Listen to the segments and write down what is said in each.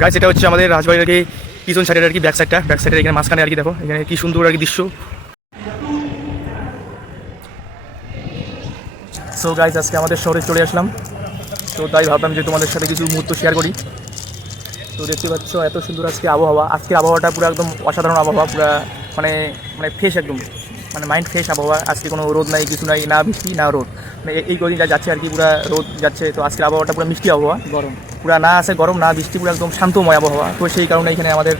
গাছ এটা হচ্ছে আমাদের রাজবাড়ির আর কি পিছন সাইডের আর কি ব্যাক সাইডটা ব্যাক সাইডের এখানে মাঝখানে আর কি দেখো, এখানে কি সুন্দর আর কি দৃশ্য। সো গাইজ আজকে আমাদের শহরে চলে আসলাম। তো তাই ভাবলাম যে তোমাদের সাথে কিছু মুহূর্ত শেয়ার করি। তো দেখতে পাচ্ছ, এত সুন্দর আজকে আবহাওয়া। আজকে আবহাওয়াটা পুরো একদম অসাধারণ আবহাওয়া, পুরো মানে মানে ফ্রেশ একদম। মানে মাইন্ড ফ্রেশ আবহাওয়া। আজকে কোনো রোদ নাই, কিছু নাই, না বৃষ্টি, না রোদ। মানে এই- কদিন যা যাচ্ছে আর কি পুরো রোদ যাচ্ছে। তো আজকের আবহাওয়াটা পুরো মিষ্টি আবহাওয়া। গরম। পুরো না আছে, গরম না, বৃষ্টি পুরো একদম শান্তময় আবহাওয়া। তো সেই কারণে এখানে আমাদের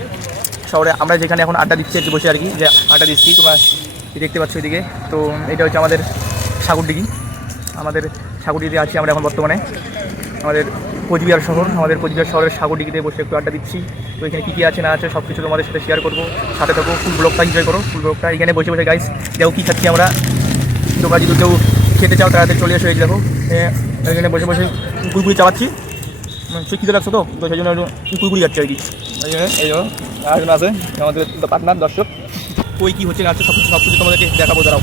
শহরে আমরা যেখানে এখন আড্ডা দিচ্ছি আর বসে আর কি, যে আড্ডা দিচ্ছি, তোমরা দেখতে পাচ্ছ এদিকে। তো এটা হচ্ছে আমাদের সাগরডিগি আমাদের সাগরডিগিতে আছি আমরা এখন বর্তমানে। আমাদের কোচবিহার শহর, আমাদের কোচবিহার শহরের সাগরডিগিতে বসে একটু আড্ডা দিচ্ছি। তো এখানে কী কী আছে, না আছে সব কিছু তোমাদের সাথে শেয়ার করব। সাথে থাকো ফুল ব্লগটা এনজয় করো ফুল ব্লগটা এখানে বসে বসে গাইস দেখো কী খাচ্ছি আমরা। তোমরা যদি কেউ খেতে চাও, তাড়াতাড়ি চলে এসো, এই দেখো। এখানে বসে বসে কুরকুরি চালাচ্ছি। সে খিদে লাগছো তো তো সেই জন্য একটু কুরকুরি যাচ্ছে আর কি। এই জন্য এই দেখো আরেকজন আছে আমাদের পার্টনার দর্শক। কই কী হচ্ছে না সব কিছু সব কিছু তোমাদেরকে দেখাবো দাঁড়াও।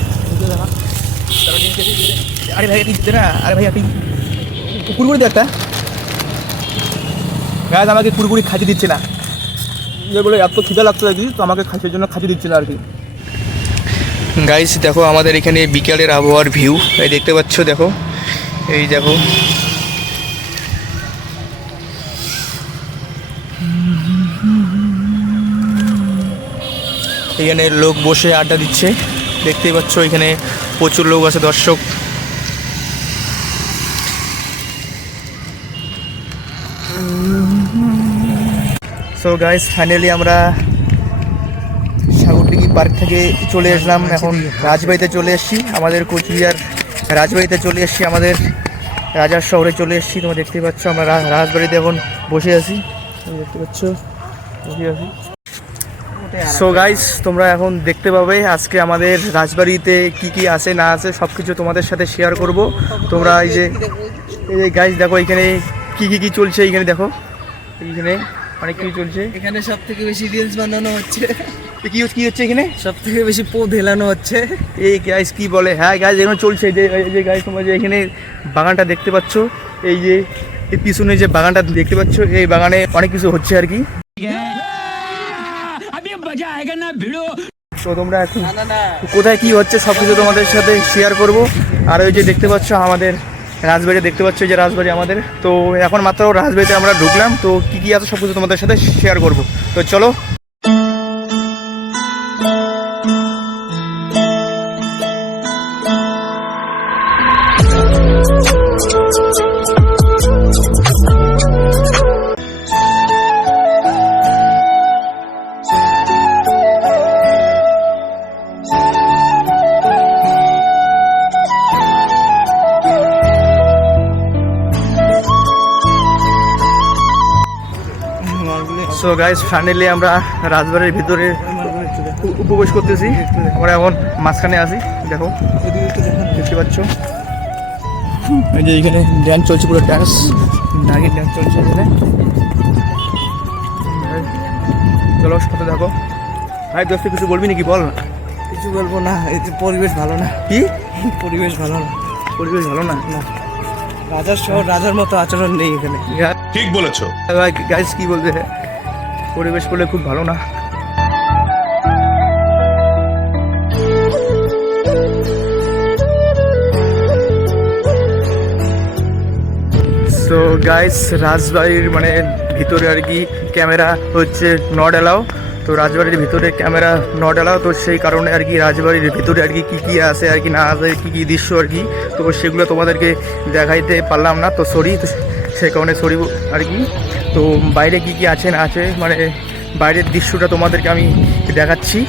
আরে ভাই আপনি না আরে ভাই আপনি কুরকুরি দে একটা গাছ আমাকে কুরকুরি খাইতে দিচ্ছে না। যে বলে এত খিদা লাগতো আর কি তো আমাকে খাইতে জন্য খাইতে দিচ্ছে না আর কি। গাইস দেখো আমাদের এখানে বিকালের আবহাওয়ার ভিউ এই দেখতে পাচ্ছ দেখো। এই দেখো। এখানে লোক বসে আড্ডা দিচ্ছে। দেখতেই পাচ্ছ এখানে প্রচুর লোক আছে, দর্শক। সো গাইস ফাইনালি আমরা সাগরডিঘি পার্ক থেকে চলে আসলাম। এখন রাজবাড়িতে চলে এসেছি। আমাদের কোচবিহার রাজবাড়িতে চলে এসেছি। আমাদের রাজার শহরে চলে এসেছি। তোমরা দেখতেই পাচ্ছ আমরা রাজবাড়িতে এখন বসে আছি। দেখতে পাচ্ছ, বসে আছি। সো গাইস তোমরা এখন দেখতে পাবে আজকে আমাদের রাজবাড়িতে কি কি আছে না আছে সব কিছু তোমাদের সাথে শেয়ার করব। তোমরা এই যে এই যে গাইস দেখো এখানে কি কি কি চলছে এইখানে দেখো। এইখানে অনেক কিছু চলছে। এখানে সব থেকে বেশি রিলস বানানো হচ্ছে। কি কি হচ্ছে এখানে? সব থেকে বেশি পো ঢেলানো হচ্ছে। এই গাইস কি বলে? হ্যাঁ গাইস এখানে চলছে। এই যে এই যে গাইস তোমরা যে এখানে বাগানটা দেখতে পাচ্ছ এই যে পিছনে যে বাগানটা দেখতে পাচ্ছ এই বাগানে অনেক কিছু হচ্ছে আর কি। তো তোমরা এখন কোথায় কি হচ্ছে সব কিছু তোমাদের সাথে শেয়ার করব। আর ওই যে দেখতে পাচ্ছ আমাদের রাজবাড়ি দেখতে পাচ্ছ যে রাজবাড়ি আমাদের। তো এখন মাত্র রাজবাড়িতে আমরা ঢুকলাম তো কি কি আছে সব কিছু তোমাদের সাথে শেয়ার করব। তো চলো। সো গাইস ফাইনালি আমরা রাজবাড়ির ভিতরে উপবেশ করতেছি। আমরা এখন মাঝখানে আসি দেখো। দেখতে পাচ্ছ? এই যে এখানে ড্যান্স চলছে পুরো ড্যান্স নাগিন ড্যান্স চলছে এখানে। চলো সাথে দেখো ভাই দোস্ত কিছু বলবি নাকি? বল না। কিছু বলব না এই পরিবেশ ভালো না। কি? পরিবেশ ভালো না। পরিবেশ ভালো না? না। রাজার শহর রাজার মতো আচরণ নেই এখানে। ঠিক বলেছ। গাইস কি বলবে? পরিবেশ করলে খুব ভালো না। সো গাইস রাজবাড়ির মানে ভিতরে আর কি ক্যামেরা হচ্ছে নট অ্যালাও তো রাজবাড়ির ভিতরে ক্যামেরা নট অ্যালাও তো সেই কারণে আর কি রাজবাড়ির ভিতরে আর কি কী কী আছে আর কি না আছে, কী কী দৃশ্য আর কি, তো সেগুলো তোমাদেরকে দেখাইতে পারলাম না। তো সরি সেই কারণে সরি আর কি। তো বাইরে কী কী আছে না আছে? মানে বাইরের দৃশ্যটা তোমাদেরকে আমি দেখাচ্ছি।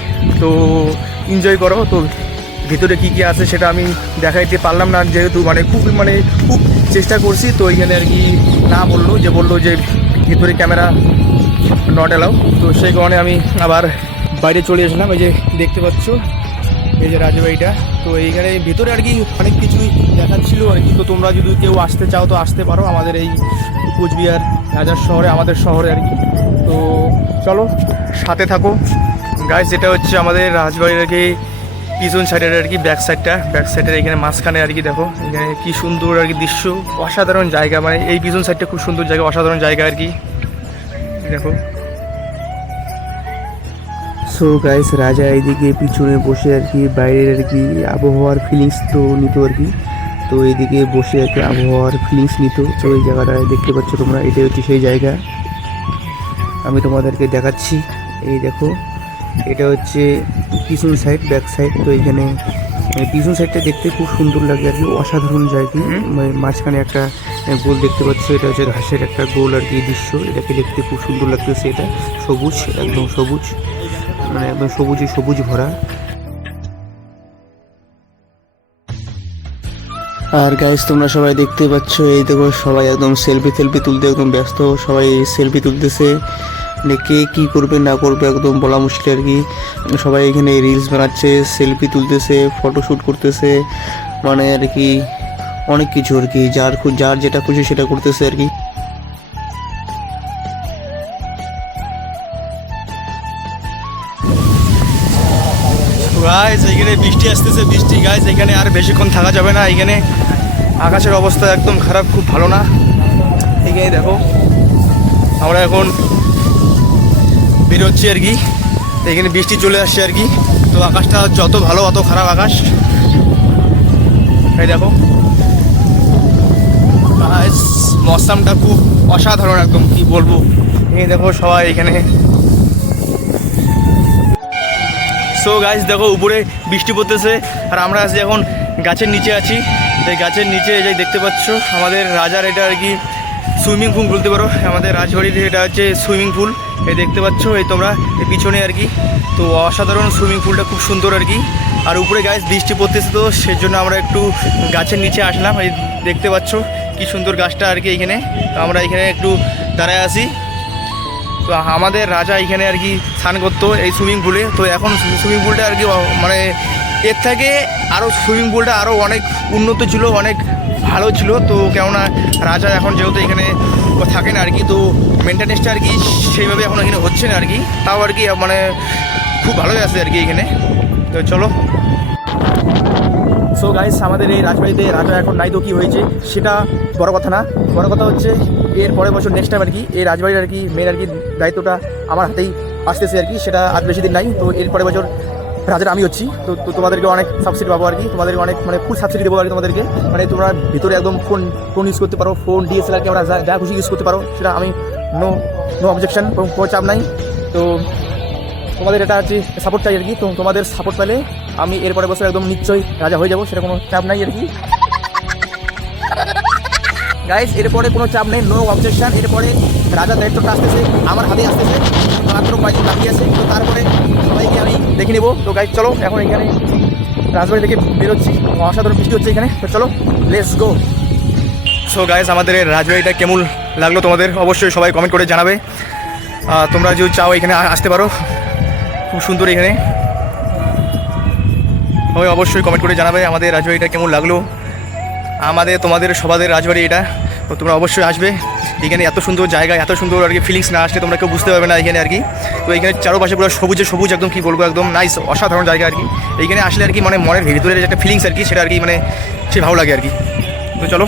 তো এনজয় করো। তো ভিতরে কী কী আছে সেটা আমি দেখাইতে পারলাম না। যেহেতু মানে খুব মানে খুব চেষ্টা করছি, তো এখানে আর কি না বলল, যে বলল যে ভিতরে ক্যামেরা নট অ্যালাউ তো সেই কারণে আমি আবার বাইরে চলে আসলাম এই যে দেখতে পাচ্ছ এই যে রাজবাড়িটা তো এইখানে ভিতরে আর কি অনেক কিছুই দেখাচ্ছিল আর কি। তো তোমরা যদি কেউ আসতে চাও তো আসতে পারো আমাদের এই কোচবিহার রাজার শহরে, আমাদের শহরে আর কি। তো চলো, সাথে থাকো। গাইস এটা হচ্ছে আমাদের রাজবাড়ির আর কি পিছন সাইডের আর কি ব্যাক সাইডটা ব্যাক সাইডের এখানে মাঝখানে আর কি দেখো, এখানে কি সুন্দর আর কি দৃশ্য। অসাধারণ জায়গা মানে এই পিছন সাইডটা খুব সুন্দর জায়গা, অসাধারণ জায়গা আর কি। দেখো। সো গাইস রাজা এইদিকে পিছনে বসে আর কি বাইরের আর কি আবহাওয়ার ফিলিংস তো নিত আর কি। তো এইদিকে বসে আর কি আবহাওয়ার ফিলিংস নিত। তো এই জায়গাটায় দেখতে পাচ্ছ তোমরা এটাই হচ্ছে সেই জায়গা। আমি তোমাদেরকে দেখাচ্ছি। এই দেখো এটা হচ্ছে পিছন সাইড ব্যাক সাইড তো এখানে মানে পিছন সাইডটা দেখতে খুব সুন্দর লাগে আর কি অসাধারণ জায়গা। মানে মাঝখানে একটা গোল দেখতে পাচ্ছ এটা হচ্ছে ঘাসের একটা গোল আর কি দৃশ্য। এটাকে দেখতে খুব সুন্দর লাগতেছে এটা। সবুজ একদম সবুজ। মানে একদম সবুজে সবুজ ভরা। আর গাইস তোমরা সবাই দেখতে পাচ্ছ, এই দেখো সবাই একদম সেলফি সেলফি তুলতে একদম ব্যস্ত, সবাই সেলফি তুলতেছে। মানে কে কী করবে, না করবে একদম বলা মুশকিল আর কি। সবাই এখানে রিলস বানাচ্ছে সেলফি তুলতেছে ফটোশ্যুট করতেছে। মানে আর কি, অনেক কিছু আর কি, যার যার যেটা খুশি সেটা করতেছে আর কি। গাইস এখানে বৃষ্টি আসতেছে, বৃষ্টি। গাইস এখানে আর বেশিক্ষণ থাকা যাবে না। এখানে আকাশের অবস্থা একদম খারাপ, খুব ভালো না। এখানে দেখো, আমরা এখন বেরোচ্ছি আর কি। এখানে বৃষ্টি চলে আসছে আর কি। তো আকাশটা যত ভালো, অত খারাপ আকাশ। এই দেখো। মৌসামটা খুব অসাধারণ একদম, কি বলব। এই দেখো সবাই এখানে সো গাছ দেখো, উপরে বৃষ্টি পড়তেছে। আর আমরা আছি এখন গাছের নিচে আছি। এই গাছের নিচে যে দেখতে পাচ্ছ, আমাদের রাজার এটা আর কি সুইমিং পুল বলতে পারো। আমাদের রাজবাড়ির এটা হচ্ছে সুইমিং পুল। এই দেখতে পাচ্ছ, এই তোমরা, এই পিছনে আর কি। তো অসাধারণ সুইমিং পুলটা খুব সুন্দর আর কি। আর উপরে গাছ বৃষ্টি পড়তেছে তো, সেজন্য আমরা একটু গাছের নিচে আসলাম। এই দেখতে পাচ্ছ, কি সুন্দর গাছটা আর কি এখানে আমরা এখানে একটু দাঁড়ায় আছি। তো আমাদের রাজা এখানে আর কি স্নান করতো এই সুইমিং পুলে। তো এখন সুইমিং পুলটা আর কি মানে এর থেকে আরও সুইমিং পুলটা আরও অনেক উন্নত ছিল, অনেক ভালো ছিল। তো কেননা রাজা এখন যেহেতু এখানে থাকেন আর কি, তো মেনটেনেন্সটা আর কি সেইভাবে এখন এখানে হচ্ছে না আর কি। তাও আর কি মানে খুব ভালোই আছে আর কি এখানে। তো চলো। সো গাইস আমাদের এই রাজবাড়িতে রাজা এখন নাই তো কী হয়েছে, সেটা বড় কথা না। বড় কথা হচ্ছে, এর পরের বছর নেক্সট টাইম আর কি, এই রাজবাড়ির আর কি মেন আর কি দায়িত্বটা আমার হাতেই আসতেছে আর কি, সেটা আর বেশি দিন নাই। তো এর পরের বছর রাজার আমি হচ্ছি। তো তো তোমাদেরকে অনেক সাবসিডি পাবো আর কি, তোমাদেরকে অনেক মানে ফুল সাবসিডি দেবো আর কি তোমাদেরকে। মানে তোমরা ভিতরে একদম ফোন ফোন ইউজ করতে পারো ফোন ডিএসএলআর ক্যামেরা যা যা খুশি ইউজ করতে পারো, সেটা আমি নো নো অবজেকশন কোনো চাপ নাই। তো তোমাদের এটা হচ্ছে সাপোর্ট চাই আর কি, তো তোমাদের সাপোর্ট পেলে আমি এরপরে বছর একদম নিশ্চয়ই রাজা হয়ে যাব, সেটা কোনো চাপ নাই আর কি। গাইস এরপরে কোনো চাপ নেই নো অবজেকশন এরপরে রাজার দায়িত্বটা আসতেছে, আমার হাতে আসতেছে, মাত্র কয়েকদিন বাকি আছে, তো তারপরে সবাইকে আমি দেখে নেব। তো গাইস চলো, এখন এখানে রাজবাড়ি থেকে বেরোচ্ছি, অসাধারণ বৃষ্টি হচ্ছে এখানে, তো চলো লেটস গো সো গাইস আমাদের রাজবাড়িটা কেমন লাগল তোমাদের? অবশ্যই সবাই কমেন্ট করে জানাবে। তোমরা যদি চাও এখানে আসতে পারো। খুব সুন্দর এখানে। সবাই অবশ্যই কমেন্ট করে জানাবে আমাদের রাজবাড়িটা কেমন লাগল। আমাদের, তোমাদের, সবাদের রাজবাড়ি এটা। তো তোমরা অবশ্যই আসবে। এখানে এত সুন্দর জায়গা, এত সুন্দর আর কি ফিলিংস না আসলে তোমরা কেউ বুঝতে পারবে না এখানে আর কি। তো এখানে চারপাশে পুরো সবুজে সবুজ একদম কি বলব, একদম নাইস অসাধারণ জায়গা আর কি। এইখানে আসলে আর কি মানে মনের ভিতরে যে একটা ফিলিংস আর কি, সেটা আর কি মানে সে ভালো লাগে আর কি। তো চলো।